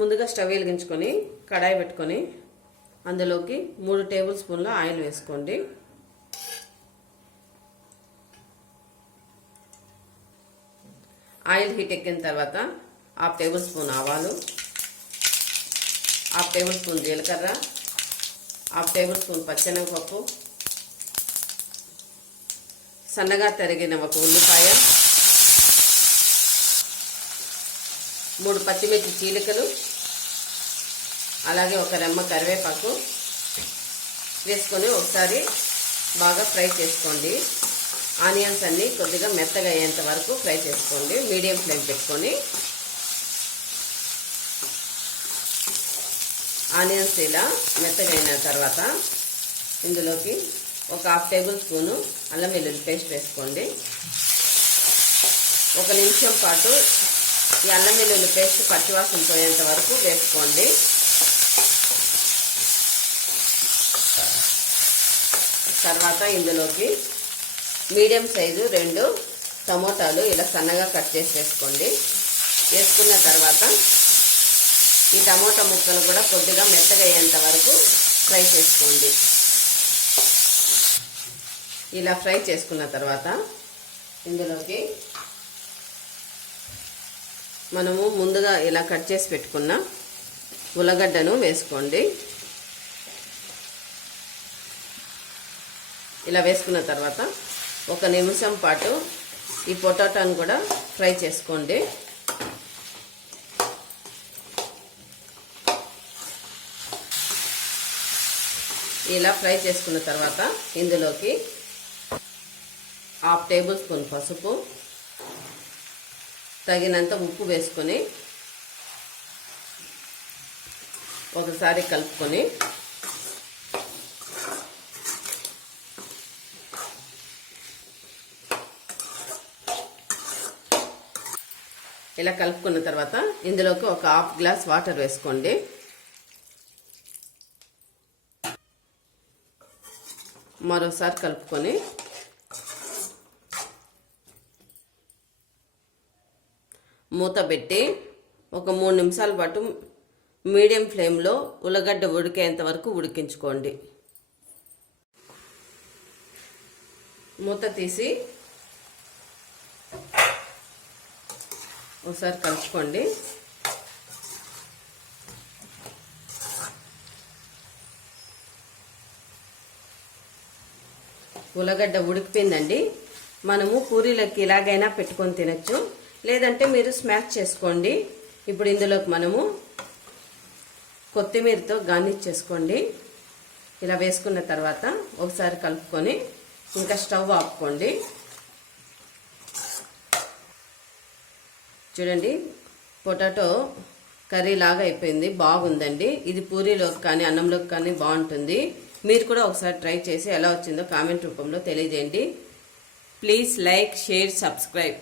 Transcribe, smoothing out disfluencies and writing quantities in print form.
ముందుగా స్టవ్ వెలిగించుకొని కడాయి పెట్టుకొని అందులోకి 3 టేబుల్ స్పూన్ల ఆయిల్ వేసుకోండి. ఆయిల్ హీట్ ఎక్కిన తర్వాత 1/2 టేబుల్ స్పూన్ ఆవాలు, 1/2 టేబుల్ స్పూన్ జీలకర్ర, 1/2 టేబుల్ స్పూన్ పచ్చెనగపప్పు, సన్నగా తరిగిన ఒక ఉల్లిపాయ, 3 పచ్చిమిర్చి చీలికలు, అలాగే ఒక రెమ్మ కరివేపాకు వేసుకొని ఒకసారి బాగా ఫ్రై చేసుకోండి. ఆనియన్స్ అన్నీ కొద్దిగా మెత్తగా అయ్యేంత వరకు ఫ్రై చేసుకోండి. మీడియం ఫ్లేమ్ పెట్టుకొని ఆనియన్స్ ఇలా మెత్తగా అయిన తర్వాత ఇందులోకి ఒక 1/2 టేబుల్ స్పూను అల్లం వెల్లుల్లి పేస్ట్ వేసుకోండి. 1 నిమిషం పాటు ఈ అల్లం వెల్లుల్లి పేస్ట్ పచ్చివాసన పోయేంత వరకు వేసుకోండి. తర్వాత ఇందులోకి మీడియం సైజు 2 టమోటాలు ఇలా సన్నగా కట్ చేసి వేసుకోండి. వేసుకున్న తర్వాత ఈ టమోటా ముక్కలు కూడా కొద్దిగా మెత్తగా అయ్యేంత వరకు ఫ్రై చేసుకోండి. ఇలా ఫ్రై చేసుకున్న తర్వాత ఇందులోకి మనము ముందుగా ఇలా కట్ చేసి పెట్టుకున్న ఉల్లగడ్డను వేసుకోండి. ఇలా వేసుకున్న తర్వాత 1 నిమిషం పాటు ఈ పొటాటోను కూడా ఫ్రై చేసుకోండి. ఇలా ఫ్రై చేసుకున్న తర్వాత ఇందులోకి 1/2 టేబుల్ స్పూన్ పసుపు, తగినంత ఉప్పు వేసుకొని ఒకసారి కలుపుకొని ఇలా కలుపుకున్న తర్వాత ఇందులోకి ఒక 1/2 గ్లాస్ వాటర్ వేసుకోండి. మరోసారి కలుపుకొని మూత పెట్టి ఒక 3 నిమిషాల పాటు మీడియం ఫ్లేమ్లో ఉల్లగడ్డ ఉడికేంత వరకు ఉడికించుకోండి. మూత తీసి ఒకసారి కలుపుకోండి. ఉల్లగడ్డ ఉడికిపోయిందండి. మనము పూరీలకి ఇలాగైనా పెట్టుకొని తినచ్చు, లేదంటే మీరు స్మాష్ చేసుకోండి. ఇప్పుడు ఇందులోకి మనము కొత్తిమీరతో గార్నిష్ చేసుకోండి. ఇలా వేసుకున్న తర్వాత ఒకసారి కలుపుకొని ఇంకా స్టవ్ ఆపుకోండి. చూడండి, పొటాటో కర్రీ లాగా అయిపోయింది, బాగుందండి. ఇది పూరీలోకి కానీ అన్నంలోకి కానీ బాగుంటుంది. మీరు కూడా ఒకసారి ట్రై చేసి ఎలా వచ్చిందో కామెంట్ రూపంలో తెలియజేయండి. Please like, share, subscribe.